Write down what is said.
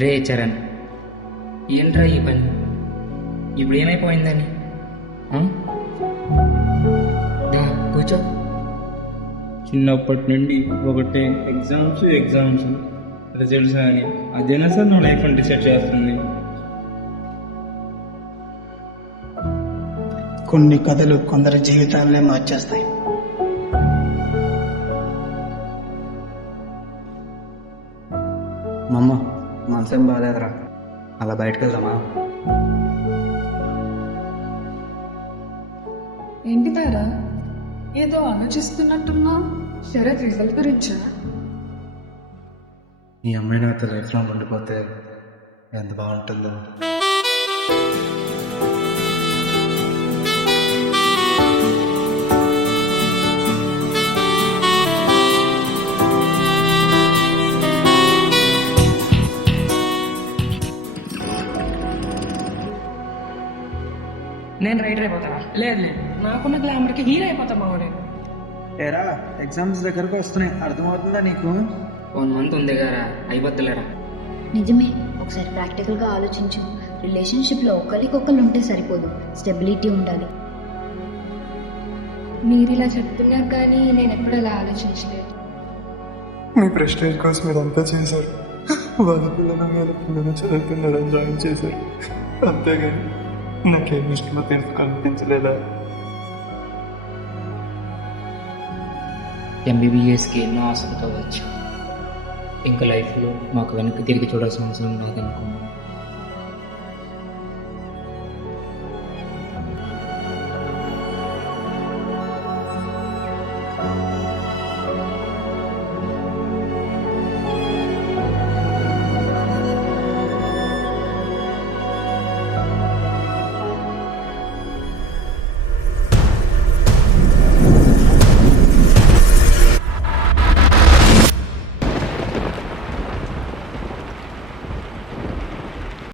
రే చరణ్, ఏంట్రా ఈ పని? ఇప్పుడు ఏమైపోయిందని? దా కూర్చో. చిన్నప్పటి నుండి ఒకటే ఎగ్జామ్స్ రిజల్ట్స్ అని అదేనా సార్ నా లైఫ్ డిసైడ్ చేస్తుంది. కొన్ని కథలు కొందరి జీవితాలనే మార్చేస్తాయి. మమ్మ మనసేం బాగాలేదురా, అలా బయటకు వెళ్దామా? ఏంటి తారా, ఏదో ఆలోచిస్తున్నట్టున్నా? శరత్ రిజల్ట్ గురించా? ఈ అమ్మాయి నాతో లైఫ్లో ఉండిపోతే ఎంత బాగుంటుందో. నేను రైటర్ అయిపోతానా? లేదు లేదు, నాకున్న గ్లామర్కి హీరో అయిపోతా మావాడే. ఏరా, ఎగ్జామ్స్ దగ్గరకు వస్తున్నాయి, అర్థమవుతుందా నీకు? 1 మంత్ ఉంది కదా, అయిపోతలేరా? నిజమే, ఒకసారి ప్రాక్టికల్గా ఆలోచించు. రిలేషన్షిప్లో ఒకరికొకరు ఉంటే సరిపోదు, స్టెబిలిటీ ఉండాలి. మీరు ఇలా చెప్తున్నారు కానీ నేను ఎప్పుడు అలా ఆలోచించలేదు. మీ ప్రెస్టేజ్ కోసం ఇదంతా చేశారు. వాళ్ళ పిల్లలు చదువుతున్నారని జాయిన్ చేశారు, అంతేగాని నాకేం ఇష్టమో తెలుసు కనిపించలేదా? ఎంబీబీఎస్కి ఎన్నో ఆశలు కావచ్చు. ఇంకా లైఫ్లో మాకు వెనక్కి తిరిగి చూడాల్సిన అవసరం లేదనుకున్నాను.